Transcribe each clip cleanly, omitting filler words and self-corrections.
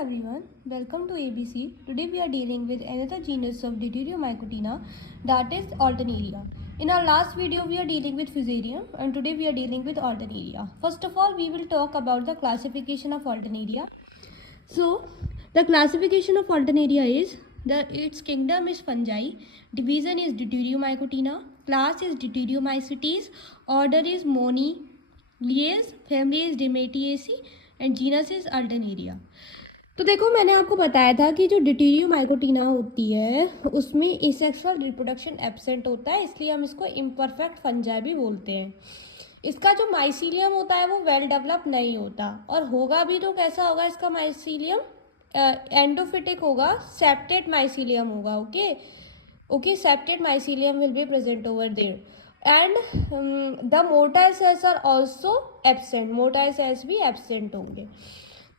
everyone, welcome to ABC. Today we are dealing with another genus of Deuteriomycotina, that is Alternaria. In our last video we are dealing with Fusarium and today we are dealing with Alternaria. First of all, we will talk about the classification of Alternaria. So the classification of Alternaria is its kingdom is fungi, division is Deuteriomycotina, class is Deuteriomycetes, order is Moniliaceae, family is Dematiaceae and genus is Alternaria. तो देखो, मैंने आपको बताया था कि जो ड्यूटेरियोमाइकोटिना होती है उसमें एसेक्सुअल रिप्रोडक्शन एब्सेंट होता है, इसलिए हम इसको इम्परफेक्ट फंजाई भी बोलते हैं। इसका जो माइसीलियम होता है वो वेल डेवलप नहीं होता, और होगा भी तो कैसा होगा इसका माइसीलियम? एंडोफिटिक होगा, सेप्टेड माइसीलियम होगा। Okay, septate mycelium will be present over there and the motile cells are also absent, motile cells भी एब्सेंट होंगे।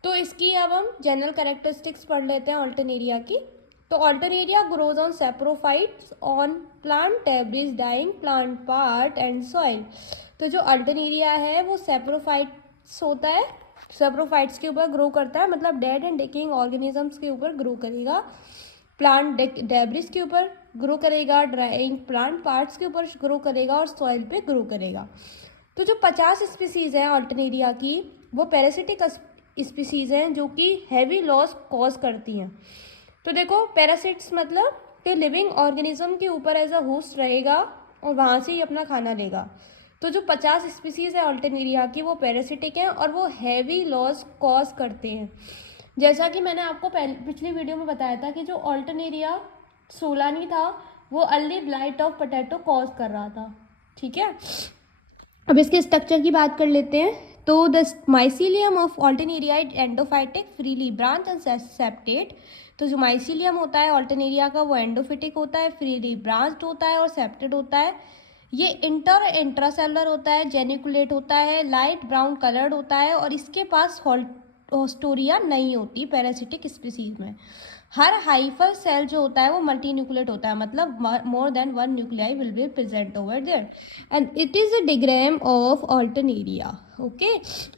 तो इसकी अब हम जनरल कैरेक्टरिस्टिक्स पढ़ लेते हैं अल्टरनेरिया की। तो Alternaria grows on saprophytes on plant debris, dying plant part and soil. तो जो अल्टरनेरिया है वो सैप्रोफाइट्स होता है, सैप्रोफाइट्स के ऊपर ग्रो करता है, मतलब डेड एंड डिकेइंग ऑर्गेनिजम्स के ऊपर ग्रो करेगा, प्लांट डेब्रिस के ऊपर ग्रो करेगा, ड्राइंग प्लांट पार्ट्स के ऊपर ग्रो करेगा और सॉइल पे ग्रो करेगा। तो जो 50 स्पीसीज़ हैं अल्टरनेरिया की वो पैरासिटिक स्पीसीज़ हैं जो कि हैवी लॉस कॉज करती हैं। तो देखो, पैरासिट्स मतलब कि लिविंग ऑर्गेनिज्म के ऊपर एज अ होस्ट रहेगा और वहाँ से ही अपना खाना लेगा। तो जो 50 स्पीसीज़ है अल्टरनेरिया की वो पैरासिटिक हैं और वो हैवी लॉस कॉज करते हैं। जैसा कि मैंने आपको पिछली वीडियो में बताया था कि जो अल्टरनेरिया सोलानी था वो early blight of potato cause कर रहा था। ठीक है, अब इसके स्ट्रक्चर की बात कर लेते हैं। तो the mycelium of Alternaria is endophytic, freely branch and septate. तो जो माइसीलियम होता है अल्टरनेरिया का वो एंडोफिटिक होता है, फ्रीली ब्रांच्ड होता है और सेप्टेड होता है। ये इंट्रासेलुलर होता है, जेनिकुलेट होता है, लाइट ब्राउन कलर्ड होता है और इसके पास होस्टोरिया नहीं होती पैरासिटिक स्पीसीज में। हर हाइफल सेल जो होता है वो मल्टी न्यूक्लिएट होता है, मतलब more than one nuclei will be present over there and it is a diagram of Alternaria. Okay,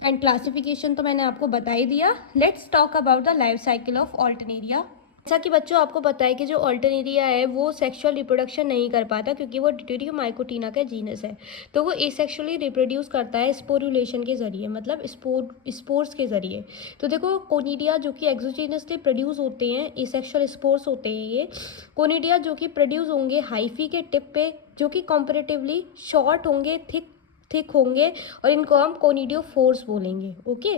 and classification तो मैंने आपको बता ही दिया। Let's talk about the life cycle of Alternaria. जैसा कि बच्चों आपको पता है कि जो अल्टरनेरिया है वो सेक्सुअल रिप्रोडक्शन नहीं कर पाता क्योंकि वो ड्यूटेरियोमाइकोटिना का जीनस है। तो वो एसेक्सुअली रिप्रोड्यूस करता है स्पोरुलेशन के जरिए, मतलब स्पोर्स के जरिए। तो देखो, कोनिडिया जो कि एक्सोजीनसली प्रोड्यूस होते हैं, एसेक्सुअल स्पोर्स होते हैं ये कोनिडिया, जो कि प्रोड्यूस होंगे हाइफी के टिप पे, जो कि कंपैरेटिवली शॉर्ट होंगे, थिक होंगे और इनको हम कोनिडियोफोर्स बोलेंगे। ओके,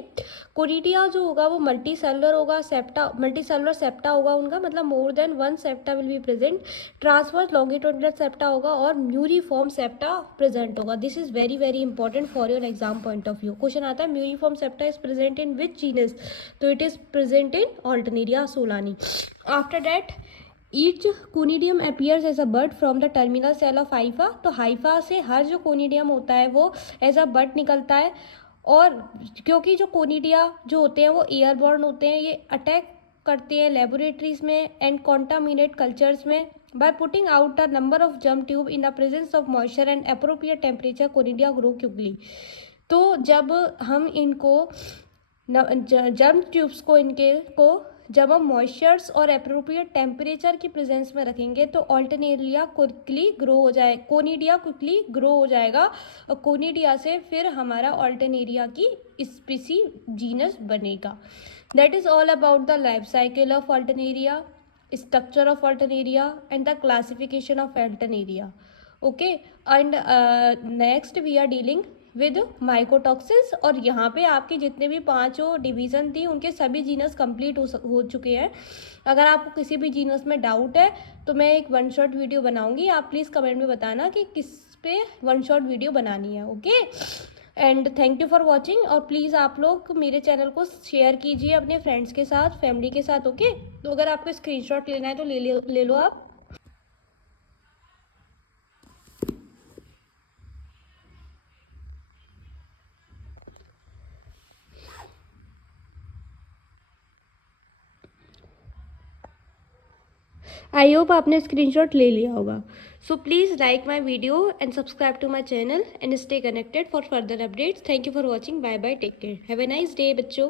कोनिडिया जो होगा वो मल्टीसेलुलर होगा, मल्टीसेलुलर सेप्टा होगा उनका, मतलब more than one septa will be present, transverse longitudinal septa होगा और म्यूरिफॉर्म सेप्टा प्रेजेंट होगा। This is very very important for your exam point of view. Question आता है muriform septa is present in which genus? तो it is present in Alternaria solani. After that each conidium appears as a bud from the terminal cell of hypha. तो hypha से हर जो कोनिडियम होता है वो एज अ बड निकलता है, और क्योंकि जो कोनिडिया जो होते हैं वो एयरबॉर्न होते हैं, ये अटैक करते हैं लेबोरेटरीज में एंड कॉन्टामिनेट कल्चर्स में by putting out the number of germ tube in the presence of moisture and appropriate temperature, conidia grow quickly. तो जब हम इनको जर्म ट्यूब्स को जब हम मॉइस्चर्स और अप्रोप्रिएट टेम्परेचर की प्रेजेंस में रखेंगे तो अल्टरनेरिया क्विकली ग्रो हो जाए, कोनिडिया क्विकली ग्रो हो जाएगा और कोनिडिया से फिर हमारा अल्टरनेरिया की स्पीसी जीनस बनेगा। That is all about the life cycle of Alternaria, structure of Alternaria and the classification of Alternaria. Okay, and next we are dealing with mycotoxins, और यहाँ पे आपके जितने भी 5 डिवीज़न थी उनके सभी जीनस कंप्लीट हो चुके हैं। अगर आपको किसी भी जीनस में डाउट है तो मैं एक वन शॉट वीडियो बनाऊंगी, आप प्लीज़ कमेंट में बताना कि किस पे वन शॉट वीडियो बनानी है। Okay, and thank you for watching, और प्लीज़ आप लोग मेरे चैनल को शेयर कीजिए अपने फ्रेंड्स के साथ, फैमिली के साथ। ओके, तो अगर आपको स्क्रीनशॉट लेना है तो ले लो आप। आई होप आपने स्क्रीनशॉट ले लिया होगा। So please like my video and subscribe to my channel and stay connected for further updates. Thank you for watching, bye bye, take care, have a nice day बच्चों।